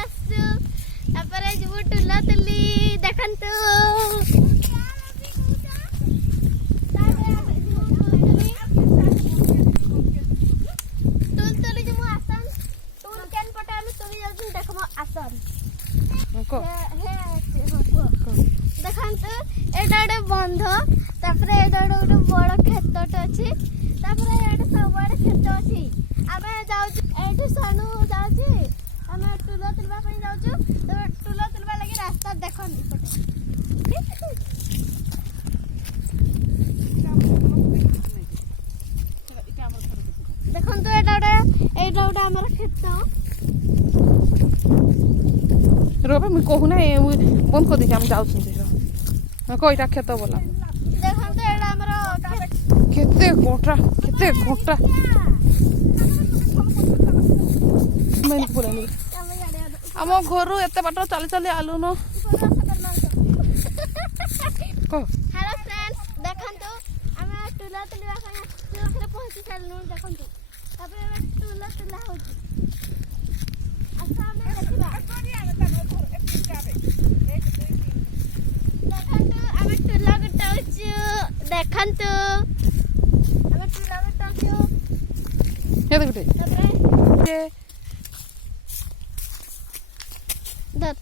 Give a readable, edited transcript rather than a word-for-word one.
आसु तापर जबु टुला तुली देखंतु देखते एटा गोटे बंध तापर एटा गोटे बड़ खेतटे अच्छी तापर एटा सबुआड़े खेत अच्छी आम जाऊँ सानू जाऊँ आम टुला तुलवा जाऊँ टुला तुलवा लगे रास्ता देखन देखो एटा गोटे आमर खेत रोबे मुझे कहूना बंद कर दीजिए हम जाऊँ कईटा खेत बोला देखते एटा आमर केते गोटा मैंने बोला आम घर एत बाट चली चली आलू न हेलो फ्रेंड्स देखंतु हम टुला तुलवा पहुंची सारनु देखंतु तापर टुला तुला होची अच्छा हम देखिबा देखंतु हम टुला गटाउछु देखंतु हम टुला गटाउछु ये देखते तापर ये दत